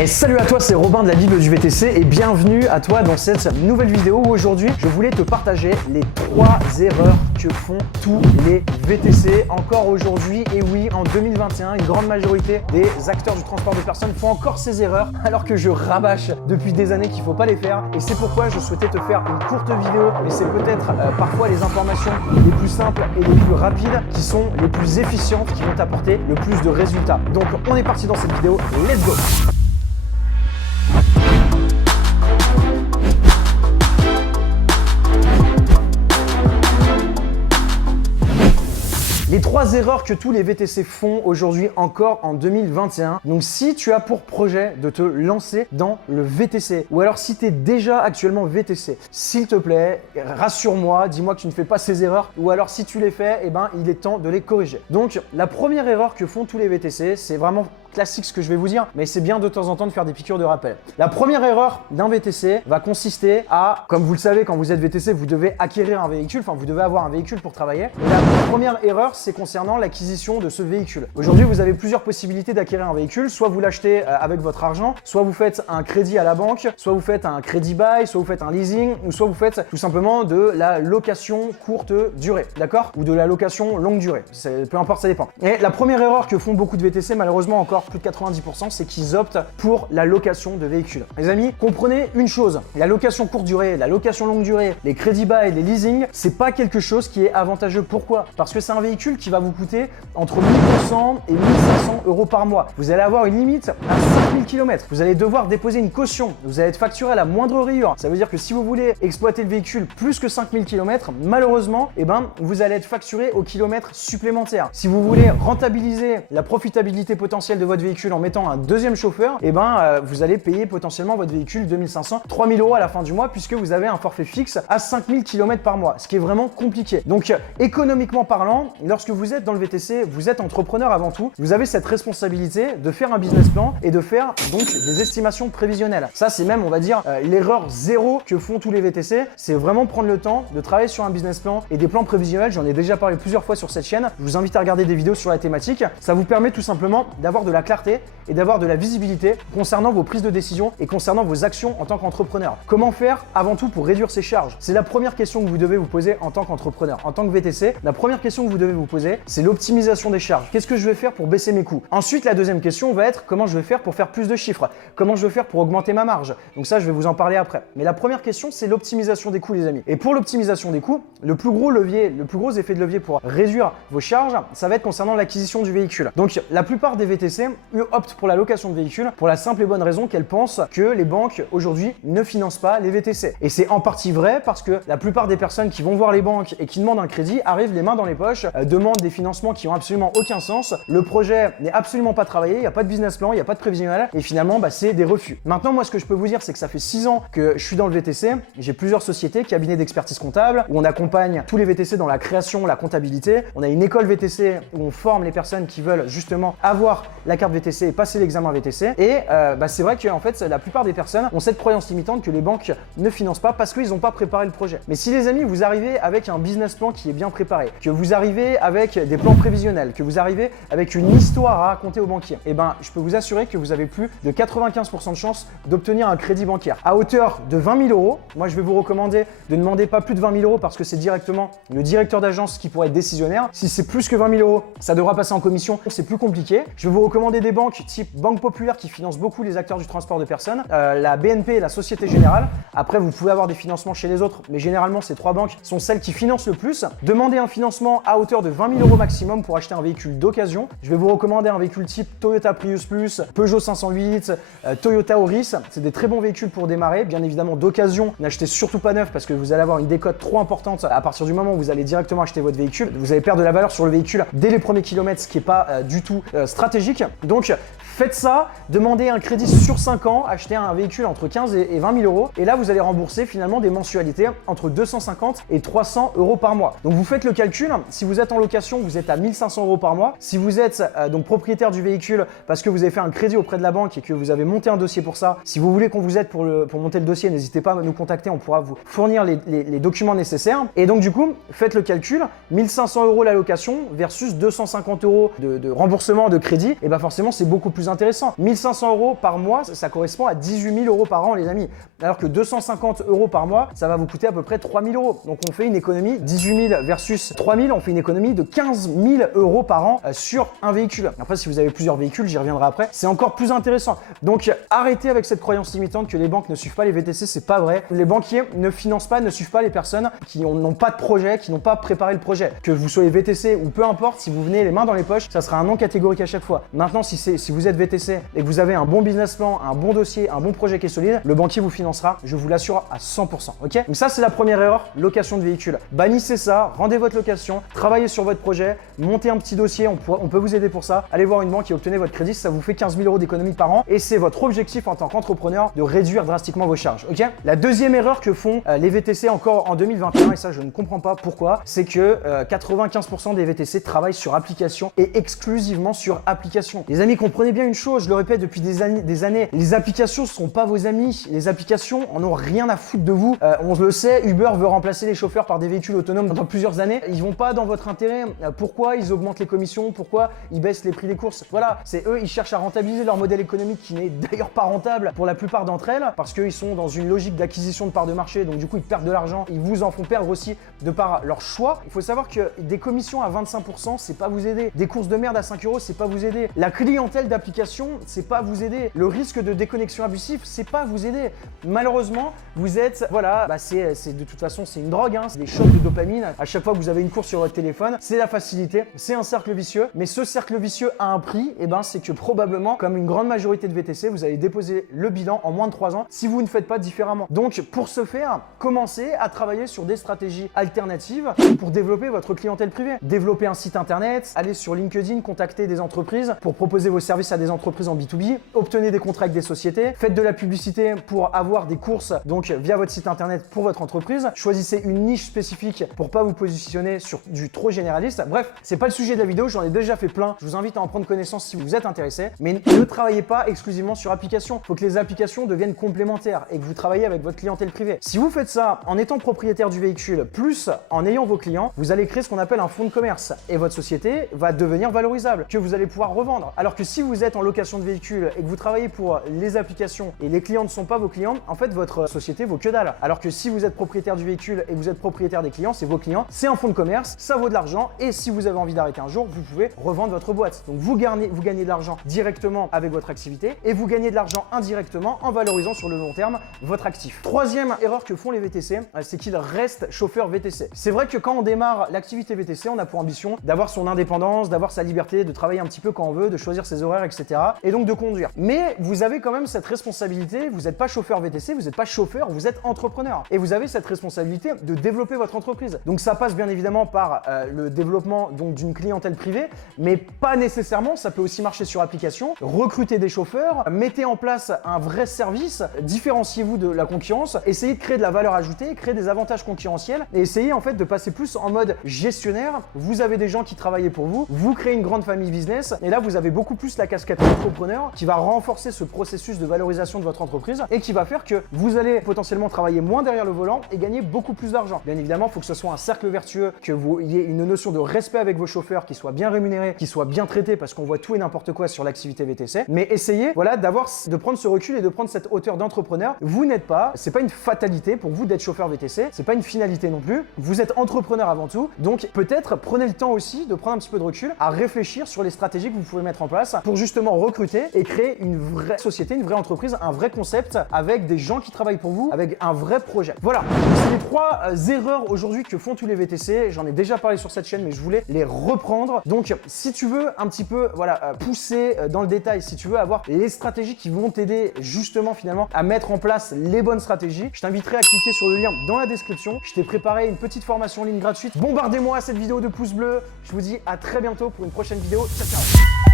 Et salut à toi, c'est Robin de la Bible du VTC et bienvenue à toi dans cette nouvelle vidéo où aujourd'hui je voulais te partager les 3 erreurs que font tous les VTC encore aujourd'hui. Et oui, en 2021, une grande majorité des acteurs du transport de personnes font encore ces erreurs alors que je rabâche depuis des années qu'il ne faut pas les faire. Et c'est pourquoi je souhaitais te faire une courte vidéo, mais c'est peut-être parfois les informations les plus simples et les plus rapides qui sont les plus efficientes, qui vont t'apporter le plus de résultats. Donc on est parti dans cette vidéo, let's go! Les 3 erreurs que tous les VTC font aujourd'hui encore en 2021. Donc si tu as pour projet de te lancer dans le VTC ou alors si tu es déjà actuellement VTC, s'il te plaît, rassure-moi, dis-moi que tu ne fais pas ces erreurs ou alors si tu les fais, eh ben, il est temps de les corriger. Donc la première erreur que font tous les VTC, c'est vraiment classique ce que je vais vous dire, mais c'est bien de temps en temps de faire des piqûres de rappel. La première erreur d'un VTC va consister à, comme vous le savez, quand vous êtes VTC, vous devez acquérir un véhicule, enfin vous devez avoir un véhicule pour travailler. Et la première erreur, c'est concernant l'acquisition de ce véhicule. Aujourd'hui, vous avez plusieurs possibilités d'acquérir un véhicule, soit vous l'achetez avec votre argent, soit vous faites un crédit à la banque, soit vous faites un crédit bail, soit vous faites un leasing, ou soit vous faites tout simplement de la location courte durée, d'accord? Ou de la location longue durée, peu importe, ça dépend. Et la première erreur que font beaucoup de VTC, malheureusement encore plus de 90%, c'est qu'ils optent pour la location de véhicules. Les amis, comprenez une chose, la location courte durée, la location longue durée, les crédits bail, les leasing, c'est pas quelque chose qui est avantageux. Pourquoi? Parce que c'est un véhicule qui va vous coûter entre 1200 et 1500 euros par mois. Vous allez avoir une limite à 5000 km. Vous allez devoir déposer une caution. Vous allez être facturé à la moindre rayure. Ça veut dire que si vous voulez exploiter le véhicule plus que 5000 km, malheureusement, eh ben, vous allez être facturé au kilomètre supplémentaire. Si vous voulez rentabiliser la profitabilité potentielle de votre véhicule en mettant un deuxième chauffeur, eh ben, vous allez payer potentiellement votre véhicule 2500, 3000 euros à la fin du mois puisque vous avez un forfait fixe à 5000 km par mois, ce qui est vraiment compliqué. Donc, économiquement parlant, lorsque vous êtes dans le VTC, vous êtes entrepreneur avant tout, vous avez cette responsabilité de faire un business plan et de faire donc des estimations prévisionnelles. Ça, c'est même, on va dire, l'erreur zéro que font tous les VTC, c'est vraiment prendre le temps de travailler sur un business plan et des plans prévisionnels. J'en ai déjà parlé plusieurs fois sur cette chaîne. Je vous invite à regarder des vidéos sur la thématique. Ça vous permet tout simplement d'avoir de la clarté et d'avoir de la visibilité concernant vos prises de décision et concernant vos actions en tant qu'entrepreneur. Comment faire avant tout pour réduire ses charges? C'est la première question que vous devez vous poser en tant qu'entrepreneur. En tant que VTC, la première question que vous devez vous poser, c'est l'optimisation des charges. Qu'est-ce que je vais faire pour baisser mes coûts? Ensuite, la deuxième question va être comment je vais faire pour faire plus de chiffres? Comment je vais faire pour augmenter ma marge? Donc ça, je vais vous en parler après. Mais la première question, c'est l'optimisation des coûts, les amis. Et pour l'optimisation des coûts, le plus gros levier, le plus gros effet de levier pour réduire vos charges, ça va être concernant l'acquisition du véhicule. Donc la plupart des VTC optent pour la location de véhicules pour la simple et bonne raison qu'elles pensent que les banques aujourd'hui ne financent pas les VTC. Et c'est en partie vrai parce que la plupart des personnes qui vont voir les banques et qui demandent un crédit arrivent les mains dans les poches, demandent des financements qui ont absolument aucun sens. Le projet n'est absolument pas travaillé, il n'y a pas de business plan, il n'y a pas de prévisionnel et finalement c'est des refus. Maintenant, moi ce que je peux vous dire, c'est que ça fait 6 ans que je suis dans le VTC. J'ai plusieurs sociétés, cabinets d'expertise comptable où on accompagne tous les VTC dans la création, la comptabilité. On a une école VTC où on forme les personnes qui veulent justement avoir la carte VTC et passer l'examen VTC. Et c'est vrai que en fait, la plupart des personnes ont cette croyance limitante que les banques ne financent pas parce qu'ils n'ont pas préparé le projet. Mais si les amis, vous arrivez avec un business plan qui est bien préparé, que vous arrivez avec des plans prévisionnels, que vous arrivez avec une histoire à raconter aux banquiers, eh ben, je peux vous assurer que vous avez plus de 95% de chances d'obtenir un crédit bancaire à hauteur de 20 000 euros. Moi, je vais vous recommander de ne demander pas plus de 20 000 euros parce que c'est directement le directeur d'agence qui pourrait être décisionnaire. Si c'est plus que 20 000 euros, ça devra passer en commission. C'est plus compliqué. Je vais vous recommander des banques type Banque Populaire qui financent beaucoup les acteurs du transport de personnes, la BNP et la Société Générale. Après, vous pouvez avoir des financements chez les autres, mais généralement, ces 3 banques sont celles qui financent le plus. Demandez un financement à hauteur de 20 000 euros maximum pour acheter un véhicule d'occasion. Je vais vous recommander un véhicule type Toyota Prius Plus, Peugeot 508, Toyota Auris. C'est des très bons véhicules pour démarrer. Bien évidemment, d'occasion, n'achetez surtout pas neuf parce que vous allez avoir une décote trop importante à partir du moment où vous allez directement acheter votre véhicule. Vous allez perdre de la valeur sur le véhicule dès les premiers kilomètres, ce qui n'est pas du tout stratégique. Donc, faites ça, demandez un crédit sur 5 ans, achetez un véhicule entre 15 et 20 000 euros et là vous allez rembourser finalement des mensualités entre 250 et 300 euros par mois. Donc vous faites le calcul, si vous êtes en location, vous êtes à 1500 euros par mois. Si vous êtes donc propriétaire du véhicule parce que vous avez fait un crédit auprès de la banque et que vous avez monté un dossier pour ça, si vous voulez qu'on vous aide pour monter le dossier, n'hésitez pas à nous contacter, on pourra vous fournir les documents nécessaires. Et donc du coup, faites le calcul, 1500 euros la location versus 250 euros de remboursement de crédit, et bien forcément c'est beaucoup plus plus intéressant. 1500 € par mois, ça correspond à 18 000 € par an, les amis. Alors que 250 € par mois, ça va vous coûter à peu près 3 000 €. Donc on fait une économie, 18 000 versus 3 000, on fait une économie de 15 000 € par an sur un véhicule. Après, si vous avez plusieurs véhicules, j'y reviendrai après, c'est encore plus intéressant. Donc arrêtez avec cette croyance limitante que les banques ne suivent pas les VTC, c'est pas vrai. Les banquiers ne financent pas, ne suivent pas les personnes qui n'ont pas de projet, qui n'ont pas préparé le projet. Que vous soyez VTC ou peu importe, si vous venez les mains dans les poches, ça sera un non catégorique à chaque fois. Maintenant, si vous êtes VTC et que vous avez un bon business plan, un bon dossier, un bon projet qui est solide, le banquier vous financera, je vous l'assure à 100%. Ok? Donc ça, c'est la première erreur, location de véhicule. Bannissez ça, rendez votre location, travaillez sur votre projet, montez un petit dossier, on peut vous aider pour ça. Allez voir une banque et obtenez votre crédit, ça vous fait 15 000 € d'économie par an et c'est votre objectif en tant qu'entrepreneur de réduire drastiquement vos charges. Ok? La deuxième erreur que font les VTC encore en 2021, et ça je ne comprends pas pourquoi, c'est que 95% des VTC travaillent sur application et exclusivement sur application. Les amis, comprenez bien une chose, je le répète depuis des années, les applications ne sont pas vos amis. Les applications en ont rien à foutre de vous. On le sait, Uber veut remplacer les chauffeurs par des véhicules autonomes dans plusieurs années. Ils vont pas dans votre intérêt. Pourquoi ils augmentent les commissions? Pourquoi ils baissent les prix des courses? Voilà, c'est eux, ils cherchent à rentabiliser leur modèle économique qui n'est d'ailleurs pas rentable pour la plupart d'entre elles parce qu'ils sont dans une logique d'acquisition de parts de marché. Donc du coup, ils perdent de l'argent. Ils vous en font perdre aussi de par leur choix. Il faut savoir que des commissions à 25%, c'est pas vous aider. Des courses de merde à 5 €, c'est pas vous aider. La clientèle d'application, c'est pas vous aider. Le risque de déconnexion abusive, c'est pas vous aider. Malheureusement, vous êtes, voilà, c'est de toute façon, c'est une drogue, hein, c'est des shots de dopamine. À chaque fois que vous avez une course sur votre téléphone, c'est la facilité, c'est un cercle vicieux. Mais ce cercle vicieux a un prix, et c'est que probablement, comme une grande majorité de VTC, vous allez déposer le bilan en moins de 3 ans si vous ne faites pas différemment. Donc, pour ce faire, commencez à travailler sur des stratégies alternatives pour développer votre clientèle privée. Développer un site internet, aller sur LinkedIn, contacter des entreprises pour proposer vos services à des entreprises en B2B, obtenez des contrats avec des sociétés, faites de la publicité pour avoir des courses donc via votre site internet pour votre entreprise, choisissez une niche spécifique pour pas vous positionner sur du trop généraliste. Bref, c'est pas le sujet de la vidéo, j'en ai déjà fait plein. Je vous invite à en prendre connaissance si vous êtes intéressé, mais ne travaillez pas exclusivement sur application. Il faut que les applications deviennent complémentaires et que vous travaillez avec votre clientèle privée. Si vous faites ça en étant propriétaire du véhicule plus en ayant vos clients, vous allez créer ce qu'on appelle un fonds de commerce et votre société va devenir valorisable, que vous allez pouvoir revendre. Alors que si vous êtes en location de véhicule et que vous travaillez pour les applications et les clients ne sont pas vos clients, en fait votre société vaut que dalle. Alors que si vous êtes propriétaire du véhicule et que vous êtes propriétaire des clients, c'est vos clients, c'est un fonds de commerce, ça vaut de l'argent et si vous avez envie d'arrêter un jour, vous pouvez revendre votre boîte. Donc vous gagnez de l'argent directement avec votre activité et vous gagnez de l'argent indirectement en valorisant sur le long terme votre actif. Troisième erreur que font les VTC, c'est qu'ils restent chauffeurs VTC. C'est vrai que quand on démarre l'activité VTC, on a pour ambition d'avoir son indépendance, d'avoir sa liberté, de travailler un petit peu quand on veut, de choisir ses horaires, etc. et donc de conduire. Mais vous avez quand même cette responsabilité, vous n'êtes pas chauffeur VTC, vous n'êtes pas chauffeur, vous êtes entrepreneur. Et vous avez cette responsabilité de développer votre entreprise. Donc ça passe bien évidemment par le développement d'une clientèle privée, mais pas nécessairement, ça peut aussi marcher sur application. Recrutez des chauffeurs, mettez en place un vrai service, différenciez-vous de la concurrence, essayez de créer de la valeur ajoutée, créer des avantages concurrentiels et essayez en fait de passer plus en mode gestionnaire. Vous avez des gens qui travaillent pour vous, vous créez une grande famille business et là vous avez beaucoup plus la casquette entrepreneur qui va renforcer ce processus de valorisation de votre entreprise et qui va faire que vous allez potentiellement travailler moins derrière le volant et gagner beaucoup plus d'argent. Bien évidemment, il faut que ce soit un cercle vertueux, que vous ayez une notion de respect avec vos chauffeurs, qui soient bien rémunérés, qui soient bien traités parce qu'on voit tout et n'importe quoi sur l'activité VTC. Mais essayez, voilà, de prendre ce recul et de prendre cette hauteur d'entrepreneur. Vous n'êtes pas, c'est pas une fatalité pour vous d'être chauffeur VTC, c'est pas une finalité non plus. Vous êtes entrepreneur avant tout. Donc peut-être prenez le temps aussi de prendre un petit peu de recul à réfléchir sur les stratégies que vous pouvez mettre en place pour justement recruter et créer une vraie société, une vraie entreprise, un vrai concept avec des gens qui travaillent pour vous, avec un vrai projet. Voilà, c'est les 3 erreurs aujourd'hui que font tous les VTC. J'en ai déjà parlé sur cette chaîne, mais je voulais les reprendre. Donc, si tu veux un petit peu, pousser dans le détail, si tu veux avoir les stratégies qui vont t'aider justement finalement à mettre en place les bonnes stratégies, je t'inviterai à cliquer sur le lien dans la description. Je t'ai préparé une petite formation en ligne gratuite. Bombardez-moi cette vidéo de pouces bleus. Je vous dis à très bientôt pour une prochaine vidéo. Ciao, ciao.